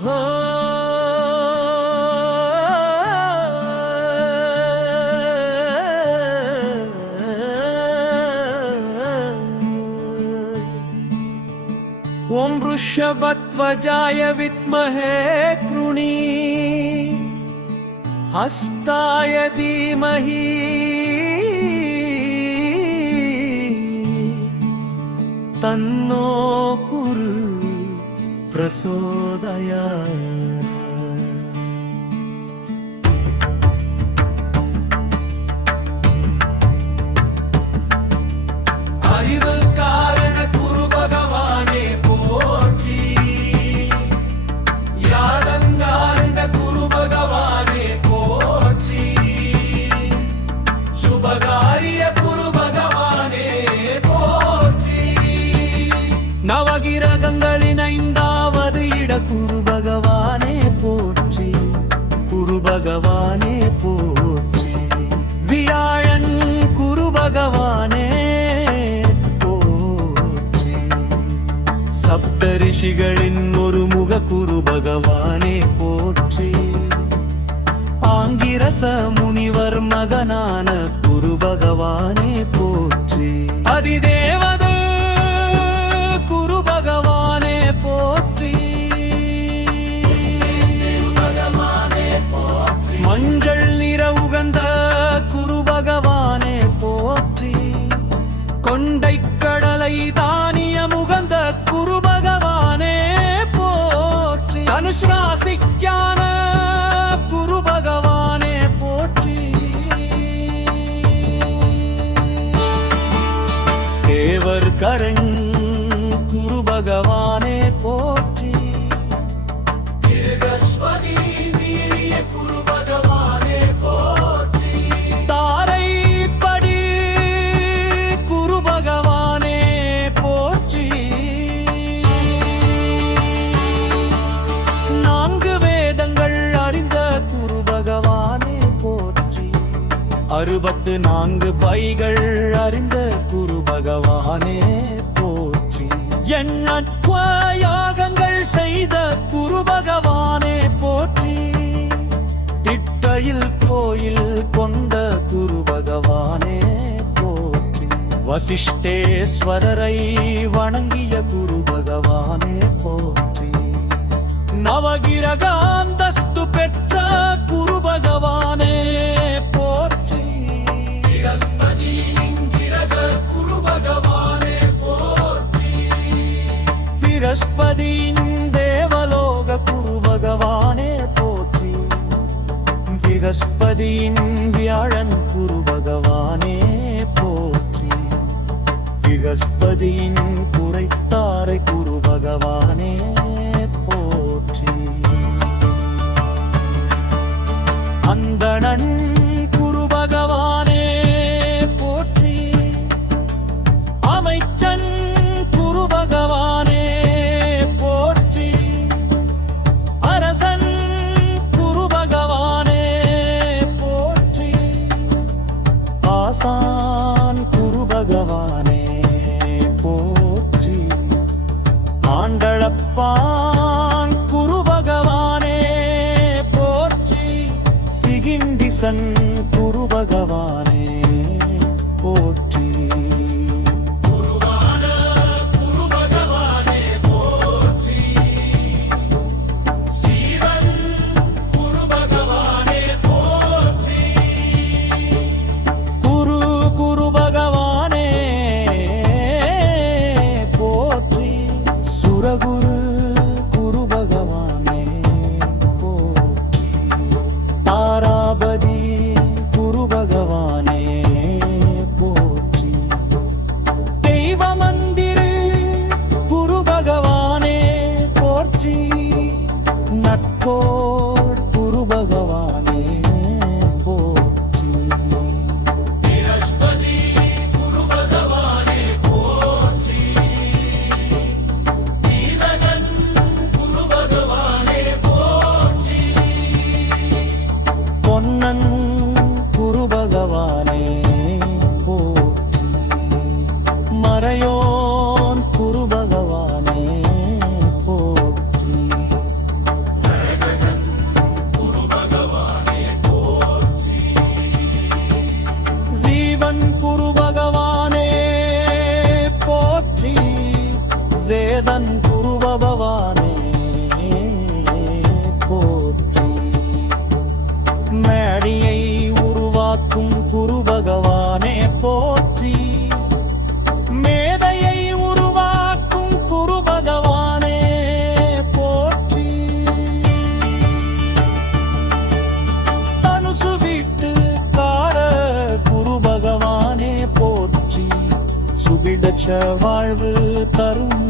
ओम वृषभध्वजाय विद्महे कृणी हस्ताय धीमहि तन्नो कुरु प्रचोदयात्। அறிவு காரண குரு பகவானே போற்றி, யாதங்காண்ட குரு பகவானே போற்றி, சுபகாரிய குரு பகவானே போற்றி, நவகிரகங்களின் ஐந்தாவது இட குரு பகவானே போற்றி, குரு பகவானே போற்றி, வியாழன் குரு பகவானே சப்த ரிஷிகளின் ஒரு முக குரு பகவானே போற்றி, ஆங்கிரச முனிவர் மகனான குரு பகவானே போற்றி, அதிதேவத குரு பகவானே போற்றி, மஞ்சள் நிற உகந்த குரு பகவானே போற்றி, கொண்டை கடலை தானிய முகந்த குரு பகவானே போற்றி, தனுஷ் ராசிக்கான குரு பகவானே போற்றி, தேவர் கரண் குரு பகவானே போற்றி, குரு பகவானே போற்றி, தாரைப்படி குரு பகவானே போற்றி, நான்கு வேதங்கள் அறிந்த குரு பகவானே போற்றி, 64 பைகள் அறிந்த குரு பகவானே போற்றி, எண்ணற்ற யாகங்கள் செய்த குரு பகவானே போற்றி, திட்டையில் கோயில் கொண்ட குரு பகவானே போற்றி, வசிஷ்டேஸ்வரரை வணங்கிய குரு பகவானே போற்றி, நவகிரக அந்தஸ்து பெற்ற குரு பகவானே போற்றி, குரு பகவானே போற்றி, பிரஸ்பதியின் தேவலோக குரு பகவானே போற்றி, பிரஸ்பதியின் வியாழன் குரு பகவானே போற்றி, பிரஸ்பதியின் குறைத்தாரை குரு பகவானே போற்றி, அந்தணன் குரு பகவானே போற்றி, அமைச்சன் குரு பகவானே போற்றி, அரசன் குரு பகவானே போற்றி, ஆசான் குரு பகவானே போற்றி, ஆண்டளப்பான் குரு பகவானே போற்றி, சிகிண்டிசன் குரு பகவானே போற்றி, குரு பகவானே போற்றி, சீவன் குரு பகவானே போற்றி, குரு பகவானே போற்றி, சுரகுரு குரு பகவானே போற்றி, தாராபதி குரு பகவானே போற்றி மேதையை உருவாக்கும் குரு பகவானே போற்றி தனுசு வீட்டுக்கார குரு பகவானே போற்றி சுபிடச்ச வாழ்வு தரும்